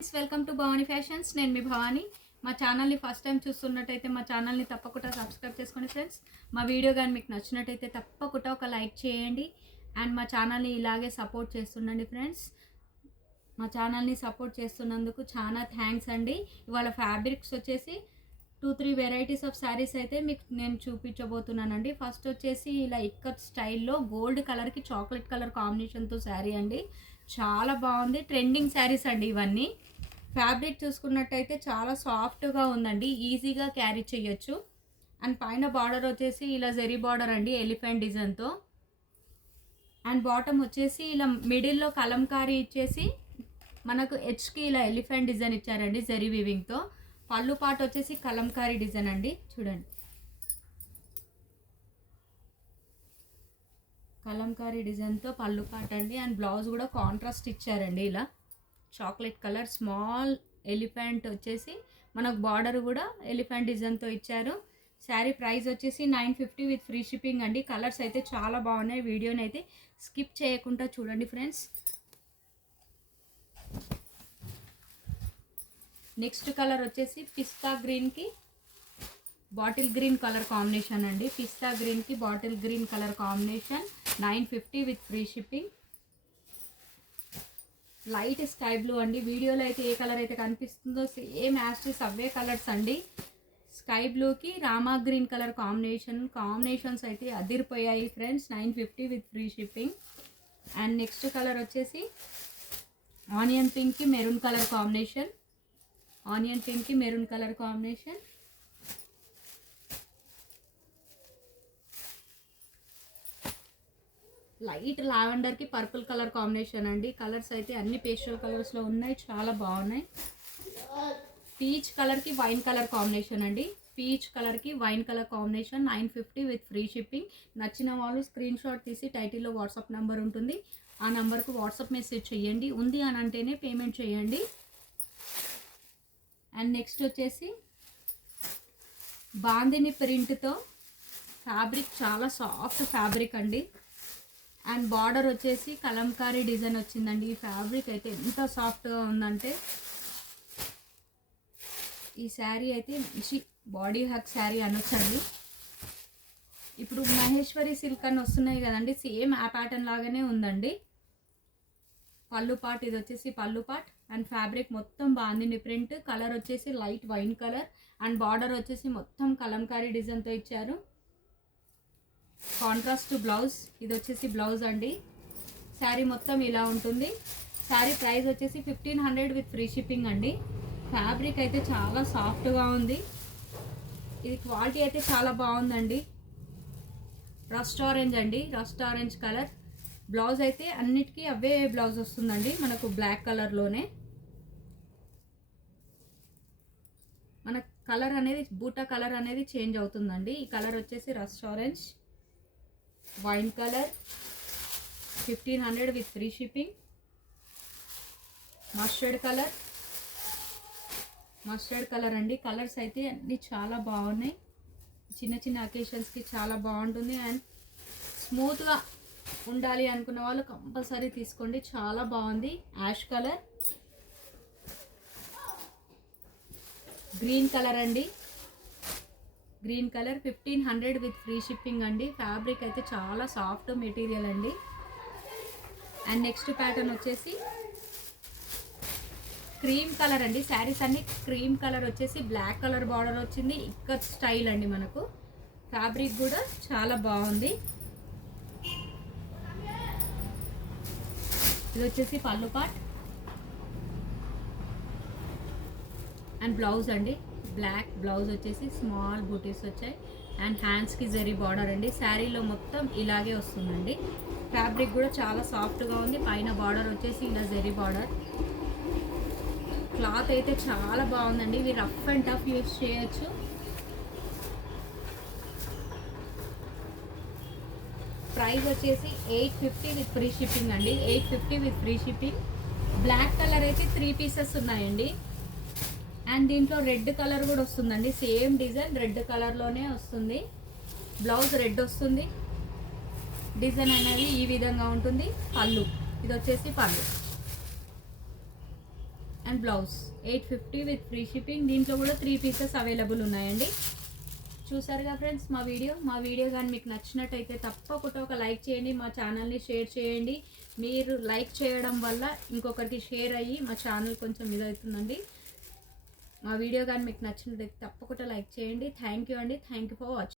Welcome to Bhavani fashions. నేను మీ భవానీ. మా ఛానల్ని ఫస్ట్ టైం చూస్తున్నట్టయితే మా ఛానల్ని తప్పకుండా సబ్స్క్రైబ్ చేసుకోండి ఫ్రెండ్స్. మా వీడియో కానీ మీకు నచ్చినట్టయితే తప్పకుండా ఒక లైక్ చేయండి అండ్ మా ఛానల్ని ఇలాగే సపోర్ట్ చేస్తుండండి ఫ్రెండ్స్. మా ఛానల్ని సపోర్ట్ చేస్తున్నందుకు చాలా థ్యాంక్స్ అండి. ఇవాళ ఫ్యాబ్రిక్స్ వచ్చేసి 2-3 వెరైటీస్ ఆఫ్ శారీస్ అయితే మీకు నేను చూపించబోతున్నానండి. ఫస్ట్ వచ్చేసి ఇలా ఇక్కత్ స్టైల్లో గోల్డ్ కలర్కి చాక్లెట్ కలర్ కాంబినేషన్తో శారీ అండి. చాలా బాగుంది. ట్రెండింగ్ శారీస్ అండి ఇవన్నీ. ఫ్యాబ్రిక్ చూసుకున్నట్టయితే చాలా సాఫ్ట్గా ఉందండి, ఈజీగా క్యారీ చేయొచ్చు. అండ్ పైన బార్డర్ వచ్చేసి ఇలా జెరీ బార్డర్ అండి, ఎలిఫెంట్ డిజైన్తో. అండ్ బాటమ్ వచ్చేసి ఇలా మిడిల్లో కలంకారీ ఇచ్చేసి మనకు హెచ్కి ఇలా ఎలిఫెంట్ డిజైన్ ఇచ్చారండి జెరీ వీవింగ్తో. పళ్ళు పాట వచ్చేసి కలంకారీ డిజైన్ అండి, చూడండి కలంకారీ డిజైన్తో పళ్ళు పాట అండి. అండ్ బ్లౌజ్ కూడా కాంట్రాస్ట్ ఇచ్చారండి, ఇలా చాక్లెట్ కలర్ స్మాల్ ఎలిఫెంట్ వచ్చేసి మనకు బార్డర్ కూడా ఎలిఫెంట్ డిజైన్తో ఇచ్చారు. శారీ ప్రైస్ వచ్చేసి 950 విత్ ఫ్రీ షిప్పింగ్ అండి. కలర్స్ అయితే చాలా బాగున్నాయి, వీడియోని అయితే స్కిప్ చేయకుండా చూడండి ఫ్రెండ్స్. నెక్స్ట్ కలర్ వచ్చేసి పిస్తా గ్రీన్కి బాటిల్ గ్రీన్ కలర్ కాంబినేషన్ అండి. పిస్తా గ్రీన్కి bottle green colour combination 950 with free shipping. Light sky blue అండి. వీడియోలో అయితే ఏ కలర్ అయితే కనిపిస్తుందో సేమ్ యాస్టిస్ అవే కలర్స్ అండి. స్కై బ్లూకి రామా గ్రీన్ కలర్ కాంబినేషన్స్ అయితే అదిరిపోయాయి friends. 950 with free shipping. And next colour వచ్చేసి ఆనియన్ పింక్కి మెరూన్ కలర్ కాంబినేషన్. ఆనియన్ పింక్కి మెరూన్ కలర్ కాంబినేషన్. లైట్ లావెండర్కి పర్పుల్ కలర్ కాంబినేషన్ అండి. కలర్స్ అయితే అన్ని పేస్టల్ కలర్స్లో ఉన్నాయి, చాలా బాగున్నాయి. పీచ్ కలర్కి వైన్ కలర్ కాంబినేషన్ అండి. పీచ్ కలర్కి wine colour combination 950 with free shipping. నచ్చిన వాళ్ళు స్క్రీన్ షాట్ తీసి టైటిల్లో వాట్సాప్ నెంబర్ ఉంటుంది, ఆ నెంబర్కు వాట్సాప్ మెసేజ్ చేయండి. ఉంది అని అంటేనే పేమెంట్ చేయండి. అండ్ నెక్స్ట్ వచ్చేసి బాందిని ప్రింట్తో ఫ్యాబ్రిక్ చాలా సాఫ్ట్ ఫ్యాబ్రిక్ అండి. అండ్ బార్డర్ వచ్చేసి కలంకారీ డిజైన్ వచ్చిందండి. ఈ ఫ్యాబ్రిక్ అయితే ఎంత సాఫ్ట్గా ఉందంటే ఈ శారీ అయితే మంచి బాడీ హక్ శారీ అనొచ్చండి. ఇప్పుడు మహేశ్వరి సిల్క్ అని వస్తున్నాయి కదండి, సేమ్ ఆ ప్యాటర్న్ లాగానే ఉందండి. పళ్ళు పాట్, ఇది వచ్చేసి పళ్ళు పాట్. అండ్ ఫ్యాబ్రిక్ మొత్తం బాందిని ప్రింట్. కలర్ వచ్చేసి light wine colour. And border వచ్చేసి మొత్తం కలంకారీ డిజైన్తో ఇచ్చారు. కాంట్రాస్ట్ బ్లౌజ్, ఇది వచ్చేసి బ్లౌజ్ అండి. శారీ మొత్తం ఇలా ఉంటుంది. శారీ ప్రైస్ వచ్చేసి 1500 విత్ ఫ్రీ షిప్పింగ్ అండి. ఫ్యాబ్రిక్ అయితే చాలా సాఫ్ట్గా ఉంది. ఇది క్వాలిటీ అయితే చాలా బాగుందండి. రస్ట్ ఆరెంజ్ అండి, రస్ట్ ఆరెంజ్ కలర్. బ్లౌజ్ అయితే అన్నిటికీ అవే బ్లౌజ్ వస్తుందండి మనకు, బ్లాక్ కలర్లోనే. మన కలర్ అనేది బూటా కలర్ అనేది చేంజ్ అవుతుందండి. ఈ కలర్ వచ్చేసి rust orange, wine colour 1500 with free shipping. Mustard colour అండి. కలర్స్ అయితే అన్నీ చాలా బాగున్నాయి. చిన్న చిన్న అకేషన్స్కి చాలా బాగుంటుంది. అండ్ స్మూత్గా ఉండాలి అనుకున్న వాళ్ళు కంపల్సరీ తీసుకోండి, చాలా బాగుంది. యాష్ కలర్, గ్రీన్ కలర్ అండి. Green colour 1500 with free shipping అండి. ఫ్యాబ్రిక్ అయితే చాలా సాఫ్ట్ మెటీరియల్ అండి. అండ్ నెక్స్ట్ ప్యాటర్న్ వచ్చేసి క్రీమ్ కలర్ అండి. శారీస్ అన్ని క్రీమ్ కలర్ వచ్చేసి బ్లాక్ కలర్ బార్డర్ వచ్చింది. ఇక్కత్ స్టైల్ అండి మనకు. ఫ్యాబ్రిక్ కూడా చాలా బాగుంది. ఇది వచ్చేసి పళ్ళు పాట్ అండ్ బ్లౌజ్ అండి. బ్లాక్ బ్లౌజ్ వచ్చేసి స్మాల్ బూటీస్ వచ్చాయి. అండ్ హ్యాండ్స్కి జరీ బార్డర్ అండి. శారీలో మొత్తం ఇలాగే వస్తుందండి. ఫ్యాబ్రిక్ కూడా చాలా సాఫ్ట్గా ఉంది. పైన బార్డర్ వచ్చేసి ఇలా జరీ బార్డర్. క్లాత్ అయితే చాలా బాగుందండి. ఇవి రఫ్ అండ్ టఫ్ యూస్ చేయొచ్చు. ప్రైస్ వచ్చేసి 850 విత్ ఫ్రీ షిప్పింగ్ అండి. 850 with free shipping. Black colour అయితే 3 పీసెస్ ఉన్నాయండి. అండ్ దీంట్లో రెడ్ కలర్ కూడా వస్తుందండి. సేమ్ డిజైన్ రెడ్ కలర్లోనే వస్తుంది. బ్లౌజ్ రెడ్ వస్తుంది. డిజైన్ అనేది ఈ విధంగా ఉంటుంది. పళ్ళు, ఇది వచ్చేసి పళ్ళు. And blouse 850 with free shipping. దీంట్లో కూడా 3 పీసెస్ అవైలబుల్ ఉన్నాయండి. చూసారుగా ఫ్రెండ్స్ మా వీడియో కానీ మీకు నచ్చినట్టయితే తప్పకుండా ఒక లైక్ చేయండి, మా ఛానల్ని షేర్ చేయండి. మీరు లైక్ చేయడం వల్ల ఇంకొకరికి షేర్ అయ్యి మా ఛానల్ కొంచెం ఇదవుతుందండి. మా వీడియో కానీ మీకు నచ్చినట్టయితే తప్పకుండా లైక్ చేయండి. థ్యాంక్ యూ అండి. Thank you for watching.